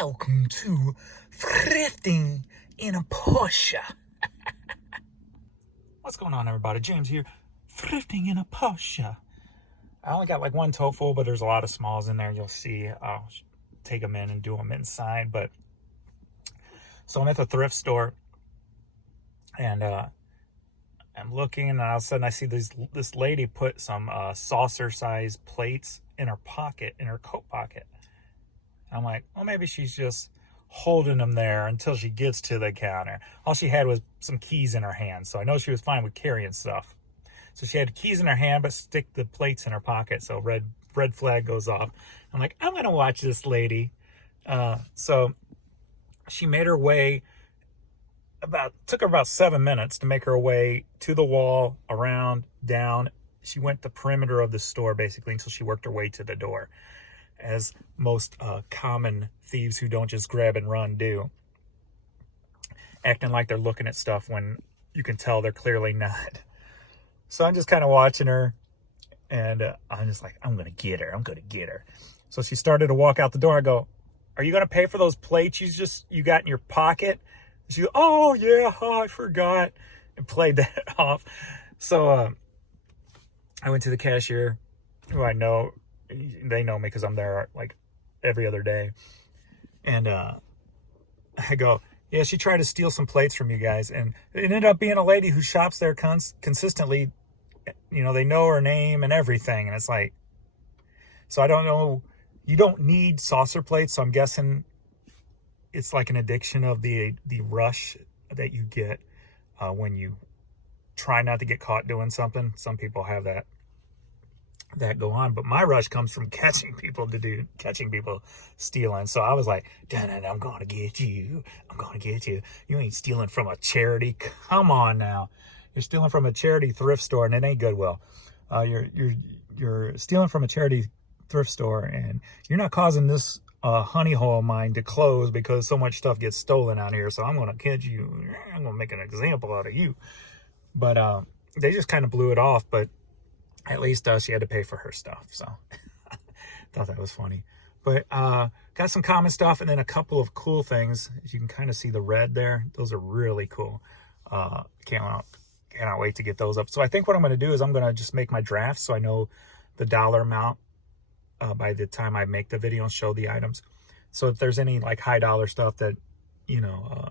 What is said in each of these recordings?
Welcome to Thrifting in a Porsche. What's going on, everybody? James here. Thrifting in a Porsche. I only got like one tote full, but there's a lot of smalls in there. You'll see. I'll take them in and do them inside. But so I'm at the thrift store, and I'm looking, and all of a sudden I see this lady put some saucer-sized plates in her pocket, in her coat pocket. I'm like, well, maybe she's just holding them there until she gets to the counter. All she had was some keys in her hand, so I know she was fine with carrying stuff. So she had keys in her hand, but stick the plates in her pocket, so red flag goes off. I'm like, I'm gonna watch this lady. So she made her way took her about 7 minutes to make her way to the wall, around, down. She went the perimeter of the store basically until she worked her way to the door, as most common thieves who don't just grab and run do, acting like they're looking at stuff when you can tell they're clearly not. So I'm just kind of watching her, and I'm just like, I'm gonna get her. So she started to walk out the door. I go, are you gonna pay for those plates you got in your pocket? She goes, oh yeah, I forgot, and played that off. So I went to the cashier, who I know, they know me because I'm there like every other day. And I go, yeah, she tried to steal some plates from you guys. And it ended up being a lady who shops there consistently. You know, they know her name and everything. And it's like, so I don't know, you don't need saucer plates. So I'm guessing it's like an addiction of the rush that you get when you try not to get caught doing something. Some people have that go on, but my rush comes from catching people stealing. So I was like, I'm gonna get you. You ain't stealing from a charity. Come on now. You're stealing from a charity thrift store, and it ain't Goodwill. You're stealing from a charity thrift store, and you're not causing this honey hole of mine to close because so much stuff gets stolen out here. So I'm gonna catch you. I'm gonna make an example out of you. But they just kind of blew it off. But at least she had to pay for her stuff. So thought that was funny. But got some common stuff, and then a couple of cool things. As you can kind of see the red there. Those are really cool. Cannot wait to get those up. So I think what I'm going to do is I'm going to just make my draft so I know the dollar amount by the time I make the video and show the items. So if there's any like high dollar stuff that, you know,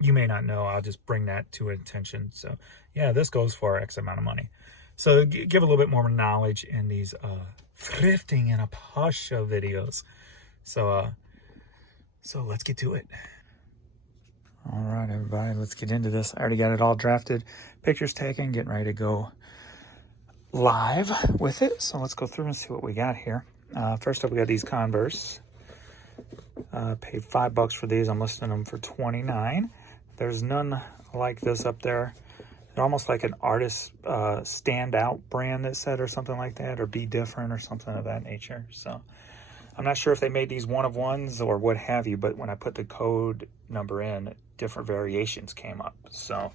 you may not know, I'll just bring that to attention. So yeah, this goes for X amount of money. So give a little bit more knowledge in these thrifting in a Porsche videos. So let's get to it. All right, everybody, let's get into this. I already got it all drafted, pictures taken, getting ready to go live with it. So let's go through and see what we got here. First up, we got these Converse. Paid $5 for these. I'm listing them for $29. There's none like this up there. They're almost like an artist standout brand that said, or something like that, or be different or something of that nature. So I'm not sure if they made these one of ones or what have you, but when I put the code number in, different variations came up. So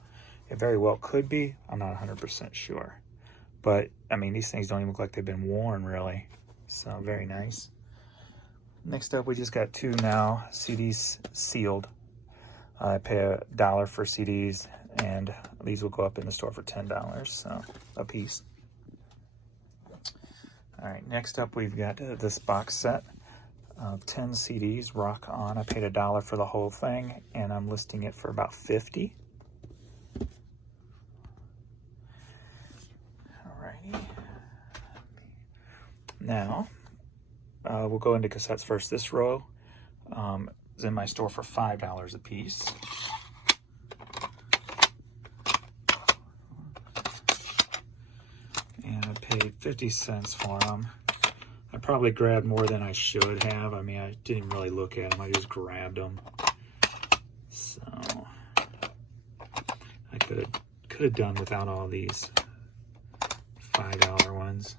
it very well could be. I'm not 100% sure. But I mean, these things don't even look like they've been worn really. So very nice. Next up, we just got two now CDs sealed. I pay $1 for CDs, and these will go up in the store for $10, so a piece. All right, next up we've got this box set of 10 CDs, Rock On. I paid $1 for the whole thing, and I'm listing it for about $50. Alrighty. Now, we'll go into cassettes first. This row is in my store for $5 a piece. And I paid 50 cents for them. I probably grabbed more than I should have. I mean, I didn't really look at them. I just grabbed them. So I could have done without all these $5 ones.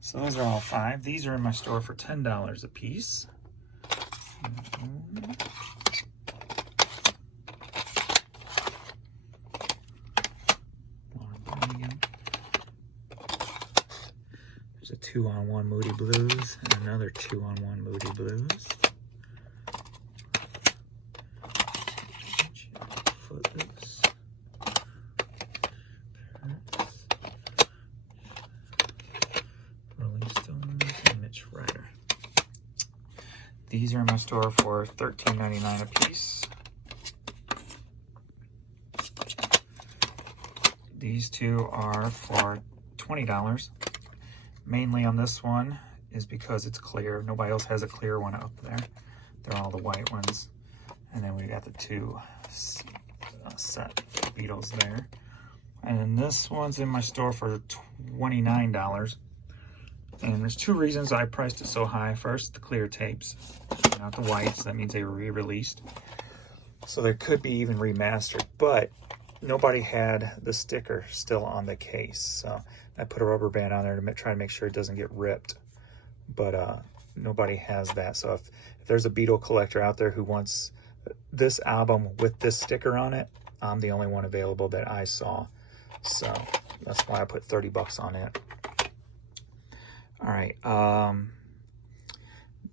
So those are all 5. These are in my store for $10 a piece. There's a 2-on-1 Moody Blues and another 2-on-1 Moody Blues. Footloose. Rolling Stones and Mitch Ryder. These are in my store for $13.99 a piece. These two are for $20. Mainly on this one is because it's clear. Nobody else has a clear one up there. They're all the white ones. And then we got the two set Beatles there. And then this one's in my store for $29. And there's two reasons I priced it so high. First, the clear tapes, not the whites. That means they were re-released. So they could be even remastered, but nobody had the sticker still on the case. So I put a rubber band on there to try to make sure it doesn't get ripped. But nobody has that. So if there's a Beatle collector out there who wants this album with this sticker on it, I'm the only one available that I saw. So that's why I put 30 bucks on it. All right,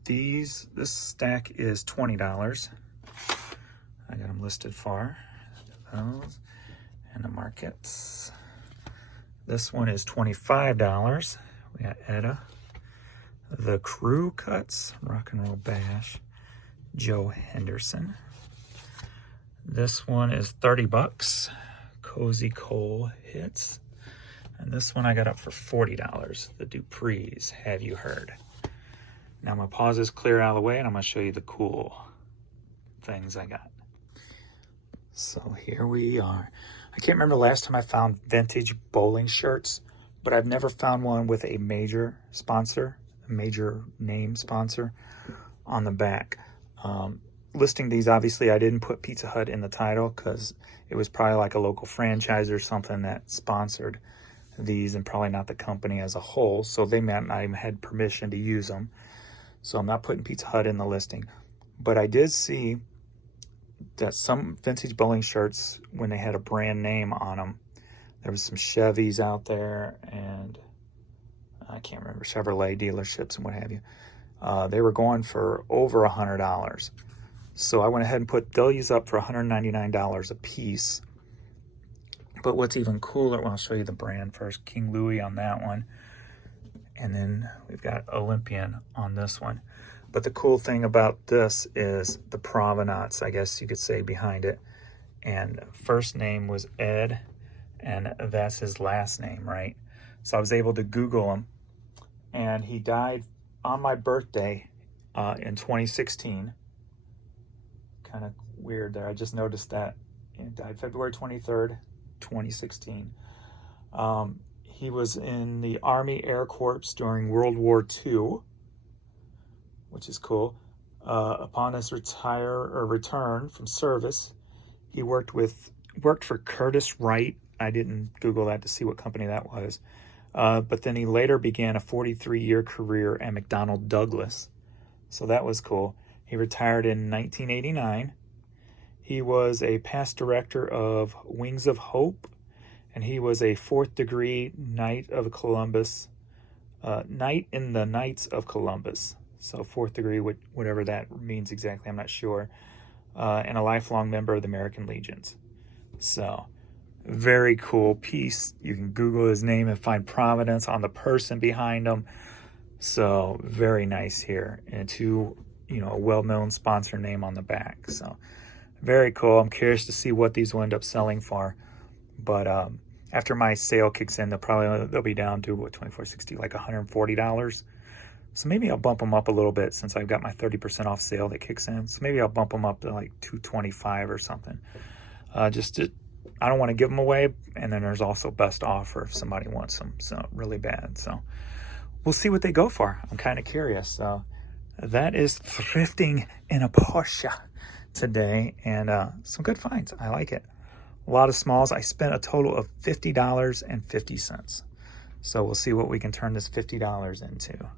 this stack is $20. I got them listed for those and the markets. This one is $25. We got Etta, The Crew Cuts, Rock and Roll Bash, Joe Henderson. This one is 30 bucks, Cozy Cole Hits. And this one I got up for $40, the Duprees, Have You Heard? Now I'm going to pause this clear out of the way and I'm going to show you the cool things I got. So here we are. I can't remember the last time I found vintage bowling shirts, but I've never found one with a major sponsor, a major name sponsor on the back. Listing these, obviously I didn't put Pizza Hut in the title because it was probably like a local franchise or something that sponsored these and probably not the company as a whole, so they might not even had permission to use them. So I'm not putting Pizza Hut in the listing. But I did see that some vintage bowling shirts, when they had a brand name on them, there was some Chevys out there and I can't remember, Chevrolet dealerships and what have you. They were going for over $100. So I went ahead and put these up for $199 a piece. But what's even cooler, well, I'll show you the brand first. King Louis on that one. And then we've got Olympian on this one. But the cool thing about this is the provenance, I guess you could say, behind it. And first name was Ed, and that's his last name, right? So I was able to Google him. And he died on my birthday in 2016. Kind of weird there. I just noticed that. He died February 23rd. 2016. He was in the Army Air Corps during World War II, which is cool. Upon his return from service, he worked for Curtiss Wright. I didn't Google that to see what company that was. But then he later began a 43-year career at McDonnell Douglas. So that was cool. He retired in 1989. He was a past director of Wings of Hope, and he was a 4th degree Knight of Columbus, Knight in the Knights of Columbus. So 4th degree, whatever that means exactly, I'm not sure. And a lifelong member of the American Legions. So very cool piece. You can Google his name and find provenance on the person behind him. So very nice here. And a well-known sponsor name on the back. So very cool. I'm curious to see what these will end up selling for. But after my sale kicks in, they'll be down to $24.60, like $140. So maybe I'll bump them up a little bit since I've got my 30% off sale that kicks in. So maybe I'll bump them up to like $225 or something. I don't want to give them away. And then there's also best offer if somebody wants them. So really bad. So we'll see what they go for. I'm kind of curious. So that is thrifting in a Porsche today, and some good finds. I like it. A lot of smalls. I spent a total of $50.50. So we'll see what we can turn this $50 into.